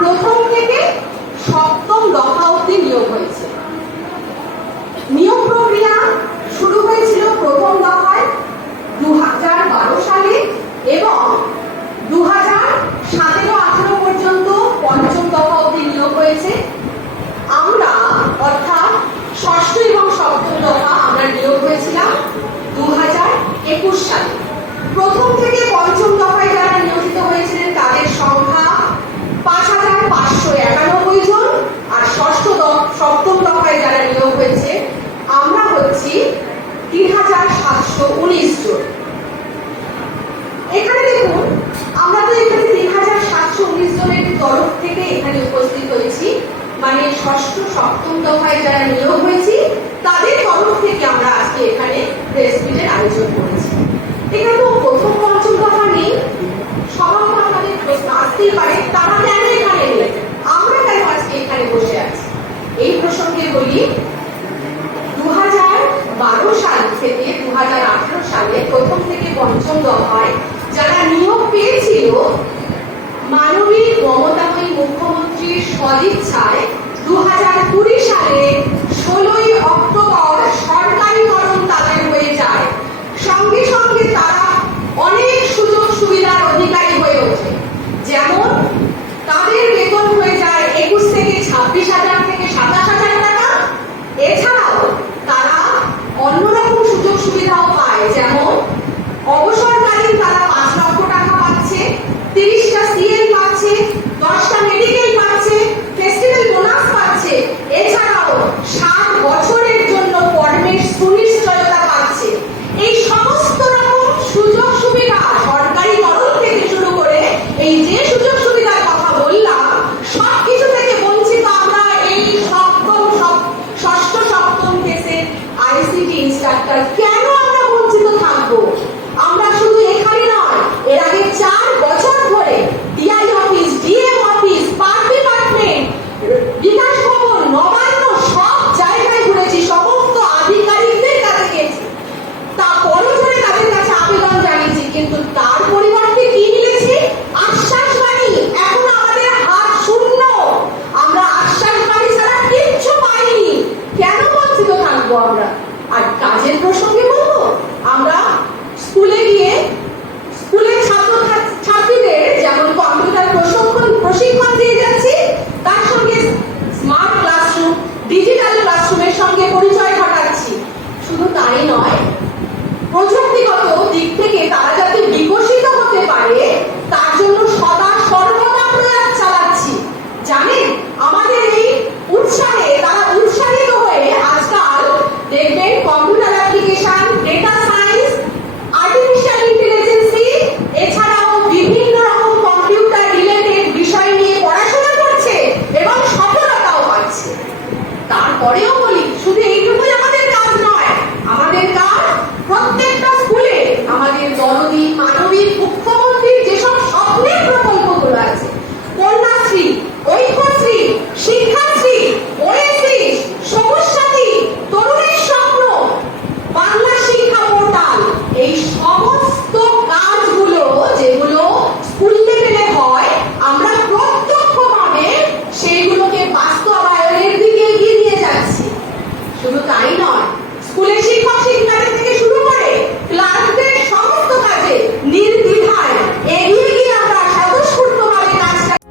প্রথম থেকে সপ্তম সাতশো উনিশ জন। এখানে দেখুন, আমরা তো এখানে তিন হাজার সাতশো উনিশ জনের তরফ থেকে এখানে উপস্থিত হয়েছি। মানে ষষ্ঠ, সপ্তম দফায় যারা নিয়োগ হয়েছি কলেজ চায় দু বছরের জন্য কর্মের সুনিশ্চয়তা পাচ্ছে। এই সমস্ত রকম সুযোগ সুবিধা সরকারি মরণ থেকে শুরু করে এই যে সুযোগ সুবিধার কথা বললাম সবকিছু থেকে বঞ্চিত আমরা এই সপ্তম ষষ্ঠ সপ্তম থেকে আইসিটি ইনস্ট্রাক্টর আমাদের এই তারা উৎসাহিত হয়ে আজকাল computer application data artificial intelligence এছাড়াও বিভিন্ন রকম কম্পিউটার বিষয় নিয়ে পড়াশোনা করছে এবং সফলতাও পাচ্ছে। তারপরেও